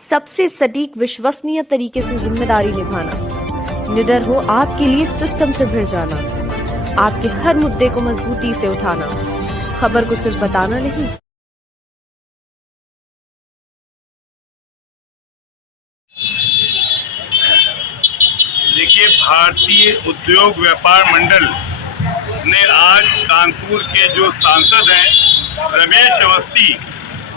सबसे सटीक विश्वसनीय तरीके से जिम्मेदारी निभाना, निडर हो आपके लिए सिस्टम से भिड़ जाना, आपके हर मुद्दे को मजबूती से उठाना, खबर को सिर्फ बताना नहीं। देखिए, भारतीय उद्योग व्यापार मंडल ने आज कानपुर के जो सांसद हैं रमेश अवस्थी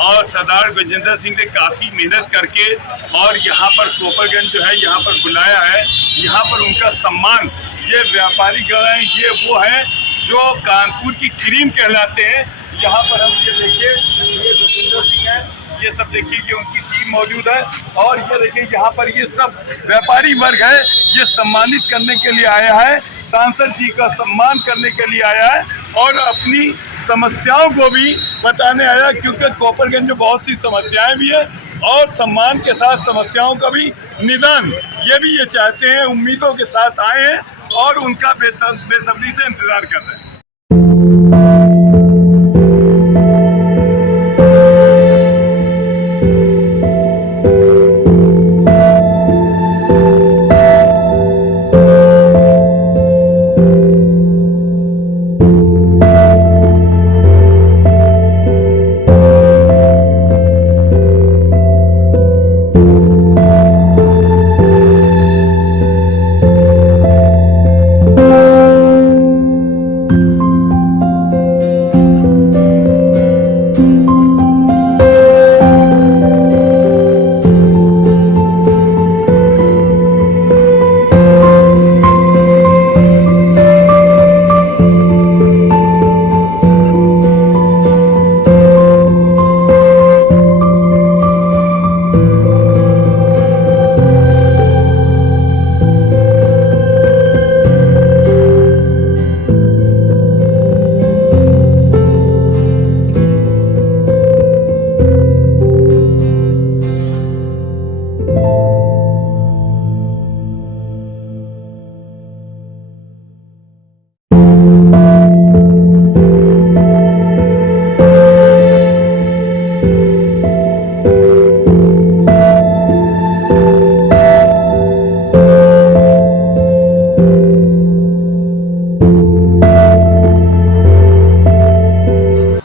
और सरदार गजेंद्र सिंह ने काफ़ी मेहनत करके और यहाँ पर कोपरगंज जो है यहाँ पर बुलाया है। यहाँ पर उनका सम्मान, ये व्यापारी गण हैं, ये वो हैं जो कानपुर की क्रीम कहलाते हैं। यहाँ पर हम ये देखिए, ये गजेंद्र सिंह है, ये सब देखिए कि उनकी टीम मौजूद है और ये देखिए यहाँ पर ये सब व्यापारी वर्ग है, ये सम्मानित करने के लिए आया है, सांसद जी का सम्मान करने के लिए आया है और अपनी समस्याओं को भी बताने आया, क्योंकि कोपरगंज में बहुत सी समस्याएं भी है और सम्मान के साथ समस्याओं का भी निदान ये भी ये चाहते हैं। उम्मीदों के साथ आए हैं और उनका बेसब्री से इंतजार कर रहे हैं।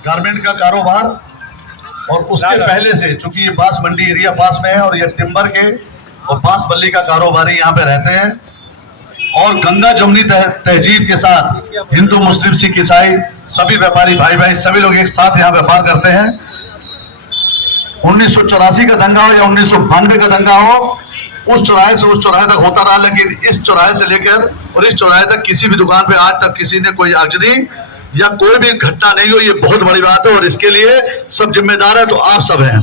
गारमेंट का कारोबार और उसके पहले से, चूंकि ये बांस मंडी एरिया पास में है और ये टिम्बर के और बांस बल्ली का कारोबारी यहाँ पे रहते हैं और गंगा जमुनी तहजीब के साथ हिंदू मुस्लिम सिख ईसाई सभी व्यापारी भाई सभी लोग एक साथ यहाँ व्यापार करते हैं। 1984 का दंगा हो या 1992 का दंगा हो, उस चौराहे से उस चौराहे तक होता रहा, लेकिन इस चौराहे से लेकर और इस चौराहे तक किसी भी दुकान पे आज तक किसी ने कोई आगजनी या कोई भी घटना नहीं हो। ये बहुत बड़ी बात है और इसके लिए सब जिम्मेदार है तो आप सब हैं।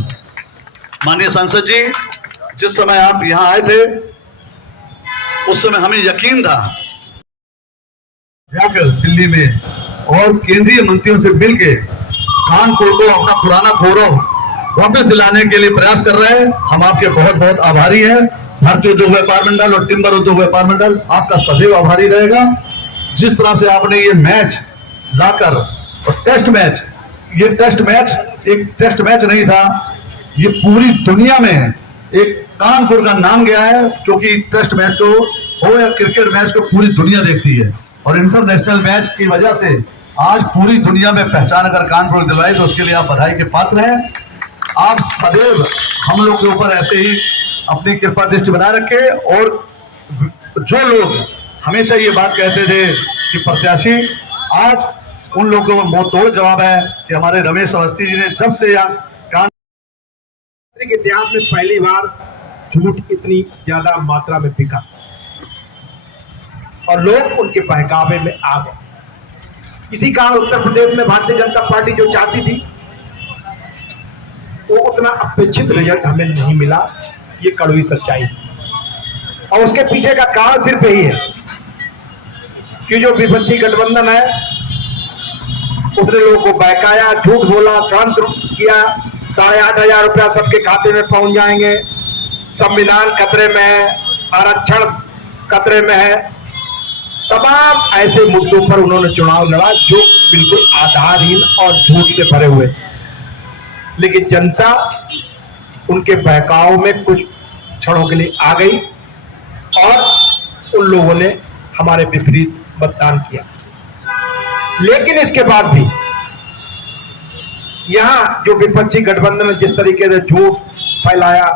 माननीय सांसद जी, जिस समय आप यहाँ आए थे उस समय हमें यकीन था जाकर दिल्ली में और केंद्रीय मंत्रियों से मिलकर कानपुर को अपना पुराना गौरव वापस दिलाने के लिए प्रयास कर रहे हैं। हम आपके बहुत बहुत आभारी हैं। भारतीय उद्योग व्यापार मंडल और टिम्बर उद्योग व्यापार मंडल आपका सदैव आभारी रहेगा। जिस तरह से आपने ये मैच लाकर और टेस्ट मैच, ये टेस्ट मैच एक टेस्ट मैच नहीं था, ये पूरी दुनिया में एक कानपुर का नाम गया है, क्योंकि टेस्ट मैच को हो या क्रिकेट मैच को पूरी दुनिया देखती है और इंटरनेशनल मैच की वजह से आज पूरी दुनिया में पहचान अगर कानपुर दिलवाई तो उसके लिए आप बधाई के पात्र हैं। आप सदैव हम लोग के ऊपर ऐसे ही अपनी कृपा दृष्टि बनाए रखे और जो लोग हमेशा ये बात कहते थे कि प्रत्याशी, आज उन लोगों को बहुत तोड़ जवाब है कि हमारे रमेश अवस्थी जी ने जब से यहाँ के इतिहास में पहली बार झूठ इतनी ज्यादा मात्रा में बिका और लोग उनके बहकावे में आ गए। इसी कारण उत्तर प्रदेश में भारतीय जनता पार्टी जो चाहती थी वो उतना अपेक्षित रिजल्ट हमें नहीं मिला। ये कड़वी सच्चाई है और उसके पीछे का कारण सिर्फ यही है कि जो विपक्षी गठबंधन है उसने लोगों को बहकाया, झूठ बोला, शांत किया। 8,500 रुपया सबके खाते में पहुंच जाएंगे, संविधान खतरे में है, आरक्षण खतरे में है, तमाम ऐसे मुद्दों पर उन्होंने चुनाव लड़ा जो बिल्कुल आधारहीन और झूठ से भरे हुए। लेकिन जनता उनके बहकाव में कुछ क्षणों के लिए आ गई और उन लोगों ने हमारे विपरीत मतदान किया। लेकिन इसके बाद भी यहां जो विपक्षी गठबंधन ने जिस तरीके से झूठ फैलाया,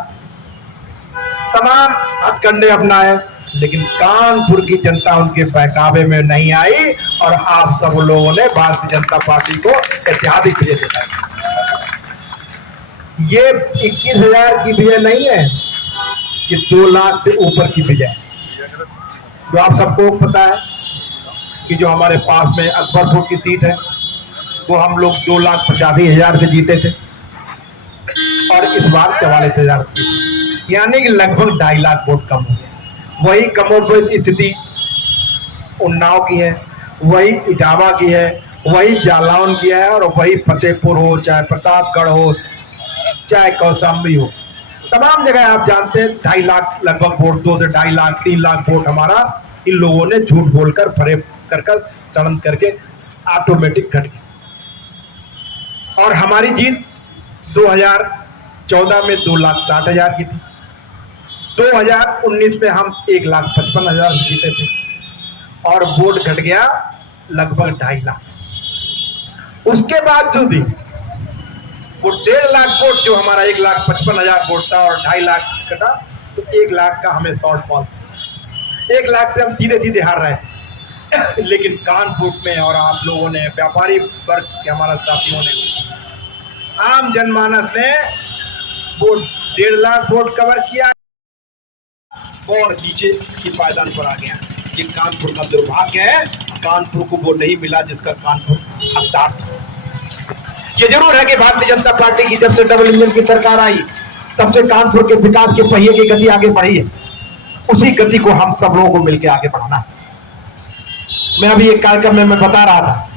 तमाम हथकंडे अपनाए, लेकिन कानपुर की जनता उनके बहकावे में नहीं आई और आप सब लोगों ने भारतीय जनता पार्टी को ऐतिहासिक विजय दिलाई। ये 21,000 की विजय नहीं है, ये 2 लाख से ऊपर की विजय है। जो आप सबको पता है कि जो हमारे पास में अकबरपुर की सीट है वो हम लोग 2,85,000 से जीते थे और इस बार 44,000 की, यानी कि लगभग 2.5 लाख वोट कम हो गए। वही कमोबेश स्थिति उन्नाव की है, वही इटावा की है, वही जालौन की है और वही फतेहपुर हो, चाहे प्रतापगढ़ हो, चाहे कौशाम्बी हो, तमाम जगह आप जानते हैं 2.5 लाख लगभग वोट, 2 से 2.5 लाख 3 लाख वोट हमारा इन लोगों ने झूठ बोलकर फरेब कर षडयंत्र करके ऑटोमेटिक घट गई। और हमारी जीत 2014 में 2,60,000 की थी, 2019 में हम 1,55,000 जीते थे और वोट घट गया लगभग 2.5 लाख। उसके बाद जो थी वो 1.5 लाख वोट, जो हमारा 1,55,000 वोट था और 2.5 लाख कटा, तो 1 लाख का हमें शॉर्टफॉल, 1 लाख से हम सीधे सीधे हार रहे हैं। लेकिन कानपुर में और आप लोगों ने, व्यापारी वर्ग के हमारा साथियों ने, आम जनमानस ने वो 1.5 लाख वोट कवर किया और नीचे की पायदान पर आ गया। ये कानपुर का दुर्भाग्य है, कानपुर को वो नहीं मिला जिसका कानपुर हकदार था। ये जरूर है कि भारतीय जनता पार्टी की जब से डबल इंजन की सरकार आई तब से कानपुर के विकास के पहिए की गति आगे बढ़ी है। उसी गति को हम सब लोगों को मिलकर आगे बढ़ाना है। मैं अभी एक कार्यक्रम में मैं बता रहा था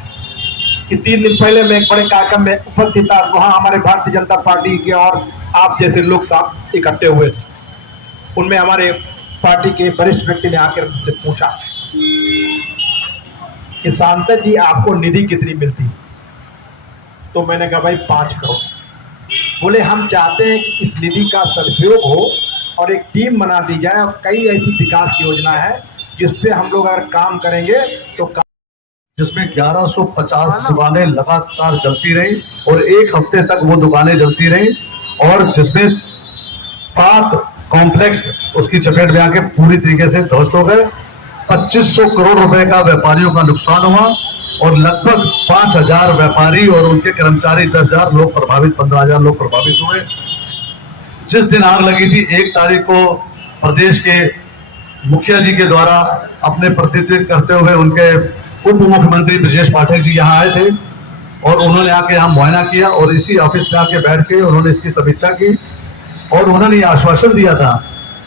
कि 3 दिन पहले मैं एक बड़े कार्यक्रम में उपस्थित था, वहां हमारे भारतीय जनता पार्टी के और आप जैसे लोग साथ इकट्ठे हुए थे। उनमें हमारे पार्टी के वरिष्ठ व्यक्ति ने आकर मुझसे पूछा कि सांसद जी आपको निधि कितनी मिलती? तो मैंने कहा भाई 5 करोड़। बोले हम चाहते हैं कि इस निधि का सदुपयोग हो और एक टीम बना दी जाए और कई ऐसी विकास योजना है जिसपे हम लोग अगर काम करेंगे तो जिसमें 1150 दुकानें लगातार जलती रही और 1 हफ्ते तक वो दुकानें जलती रही और जिसमें 7 कॉम्प्लेक्स उसकी चपेट में आके पूरी तरीके से ध्वस्त हो गए। 2500 करोड़ रुपए का व्यापारियों का नुकसान हुआ और लगभग 5,000 व्यापारी और उनके कर्मचारी, 10,000 लोग प्रभावित, 15,000 लोग प्रभावित हुए। जिस दिन आग लगी थी 1 तारीख को प्रदेश के मुखिया जी के द्वारा अपने प्रतिनिधित्व करते हुए उनके उप मुख्यमंत्री ब्रजेश पाठक जी यहाँ आए थे और उन्होंने आके यहाँ मुआयना किया और इसी ऑफिस में आके बैठ के उन्होंने इसकी समीक्षा की और उन्होंने ये आश्वासन दिया था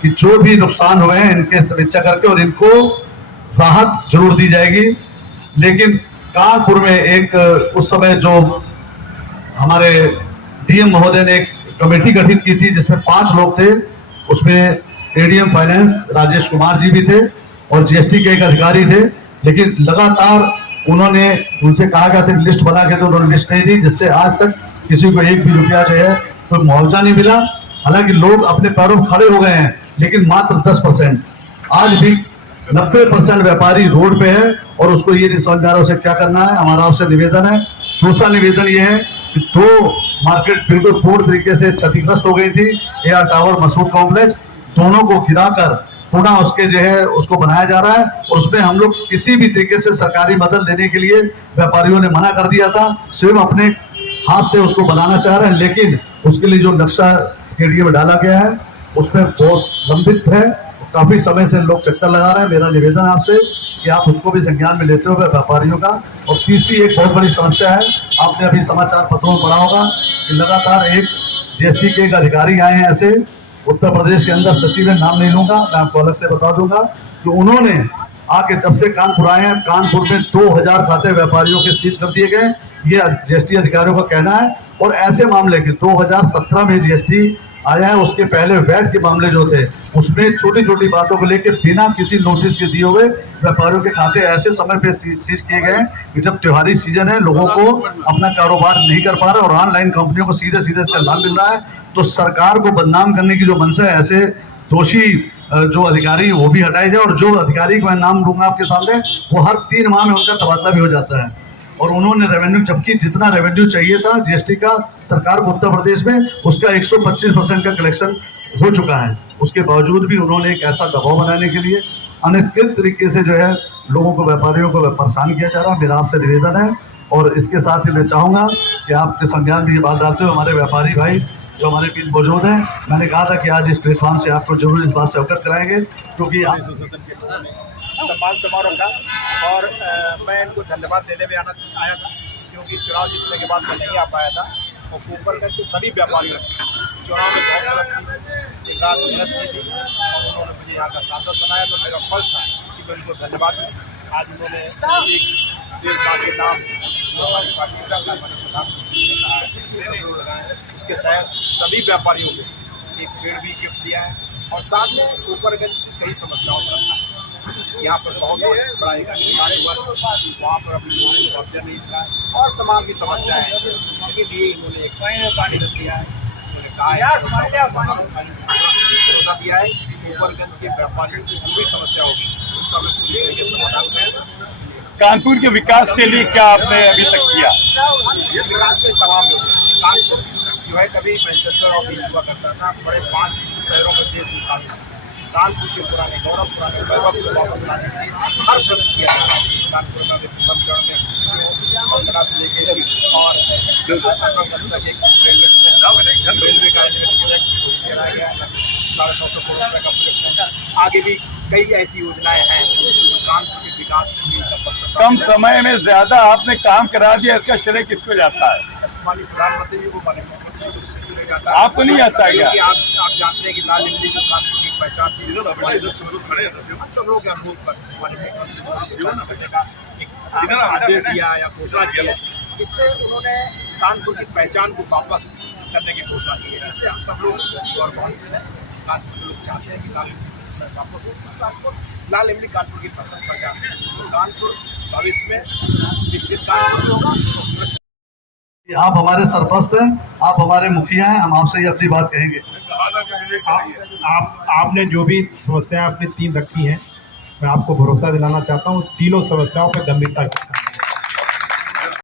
कि जो भी नुकसान हुए हैं इनके समीक्षा करके और इनको राहत जरूर दी जाएगी। लेकिन कानपुर में एक उस समय जो हमारे डीएम महोदय ने एक कमेटी गठित की थी जिसमें 5 लोग थे, उसमें एडीएम फाइनेंस राजेश कुमार जी भी थे और जीएसटी के एक अधिकारी थे। लेकिन लगातार उन्होंने उनसे कहा गया था लिस्ट बना के, तो उन्होंने लिस्ट नहीं दी, जिससे आज तक किसी को 1 भी रुपया जो है कोई मुआवजा नहीं मिला। हालांकि लोग अपने पैरों पर खड़े हो गए हैं, लेकिन मात्र 10%, आज भी 90% व्यापारी रोड पे है और उसको ये नहीं समझ आ रहा उसे क्या करना है। हमारा आपसे निवेदन है, दूसरा निवेदन ये है कि 2 मार्केट बिल्कुल पूर्ण तरीके से क्षतिग्रस्त हो गई थी, एआर टावर, मसूद कॉम्प्लेक्स, दोनों को गिराकर पुनः उसके जो है उसको बनाया जा रहा है और उसमें हम लोग किसी भी तरीके से सरकारी मदद देने के लिए व्यापारियों ने मना कर दिया था, स्वयं अपने हाथ से उसको बनाना चाह रहे हैं। लेकिन उसके लिए जो नक्शा केडीए में डाला गया है उसमें बहुत लंबित है, काफी समय से लोग चक्कर लगा रहे हैं। मेरा निवेदन आपसे कि आप उसको भी संज्ञान में लेते हुए व्यापारियों का। और तीसरी एक बहुत बड़ी समस्या है, आपने अभी समाचार पत्रों में पढ़ा होगा कि लगातार एक जीएसटी के एक अधिकारी आए हैं ऐसे उत्तर प्रदेश के अंदर, सचिव है, नाम नहीं लूंगा, मैं आपको अलग से बता दूंगा कि उन्होंने आके जब से कानपुर आए हैं, कानपुर में 2000 खाते व्यापारियों के सीज कर दिए गए, ये जीएसटी अधिकारियों का कहना है। और ऐसे मामले के 2017 में जीएसटी आया है, उसके पहले वैट के मामले जो थे उसमें छोटी छोटी बातों को लेकर बिना किसी नोटिस के दिए हुए व्यापारियों के खाते ऐसे समय पे सीज किए गए कि जब त्योहारी सीजन है, लोगों को अपना कारोबार नहीं कर पा रहे और ऑनलाइन कंपनियों को सीधे सीधे इसका लाभ मिल रहा है। तो सरकार को बदनाम करने की जो मंशा है, ऐसे दोषी जो अधिकारी वो भी हटाए जाए, और जो अधिकारी का मैं नाम लूंगा आपके सामने, वो हर 3 माह में उनका तबादला भी हो जाता है। और उन्होंने रेवेन्यू, जबकि जितना रेवेन्यू चाहिए था जीएसटी का सरकार को उत्तर प्रदेश में, उसका 125% का कलेक्शन हो चुका है। उसके बावजूद भी उन्होंने एक ऐसा दबाव बनाने के लिए अनधिकृत तरीके से जो है लोगों को, व्यापारियों को परेशान किया जा रहा है। मेरा आपसे निवेदन है, और इसके साथ ही मैं चाहूंगा कि आपके संज्ञान में ये बात डालते हुए हमारे व्यापारी भाई जो हमारे बीच मौजूद हैं, मैंने कहा था कि आज इस प्लेटफॉर्म से आपको जरूर इस बात से अवगत कराएंगे, क्योंकि सम्मान समारोह का, और मैं इनको धन्यवाद देने में आया था, क्योंकि चुनाव जीतने के बाद मैं नहीं आ पाया था, और ऊपरगंज के सभी व्यापारियों ने चुनाव में बहुत मेहनत की थी, और उन्होंने मुझे यहाँ का सांसद बनाया, तो मेरा फर्ज था कि मैं उनको धन्यवाद दूँ। आज उन्होंने एक देश माँ के नाम हमारी पार्टी का उसके तहत सभी व्यापारियों को एक पेड़ भी गिफ्ट दिया है, और साथ में ऊपरगंज की कई समस्याओं पर यहाँ पर बहुत बड़ा एक अधिकार हुआ, वहाँ पर अपनी मुआवजा नहीं था, और तमाम भी समस्याएं हैं, उनके लिए इन्होंने एक पानी दिया है। उन्होंने कहा है, भरोसा दिया है कि ऊपरगंज के व्यापारियों की जो भी समस्या होगी उसका मैं पूरी तरीके से समाधान करूँगा। कानपुर के विकास के लिए क्या आपने अभी तक किया? ये विकास के तमाम लोग, कानपुर जो है कभी मैनचेस्टर ऑफ ईस्ट हुआ करता था, बड़े 5 शहरों में देश मिसाल था। कानपुर के पुराने गौरव, पुराने वैभव को वापस लाने के लिए हर प्रयत्न किया जा रहा है। कानपुर में पंचगढ़ में पंद्रह से लेकर और तक एक रेलवे का प्रोजेक्ट कराया गया है, 950 करोड़ रुपये का प्रोजेक्ट है। आगे भी कई ऐसी योजनाएं हैं जो कानपुर के विकास में कम समय में ज्यादा आपने काम करा दिया, इसका श्रेय किसको जाता है? माननीय प्रधानमंत्री जी को माननीय आपको नहीं आता क्या? आप जानते हैं कि लाल इमली जो कानपुर की पहचान थी, सब लोग के अनुरोध पर आदेश दिया या घोषणा की है। इससे उन्होंने कानपुर की पहचान को वापस करने की घोषणा की है। इससे हम सब लोग कानपुर के लोग चाहते हैं कि लाल इमली वापस हो, लाल इमली कानपुर की पहचान है। तो कानपुर भविष्य में विकसित कानपुर होगा। आप हमारे सरपंच हैं, आप हमारे मुखिया हैं, हम आपसे ही अपनी बात कहेंगे। आपने जो भी समस्याएं अपनी 3 रखी हैं, मैं आपको भरोसा दिलाना चाहता हूँ, तीनों समस्याओं पर गंभीरता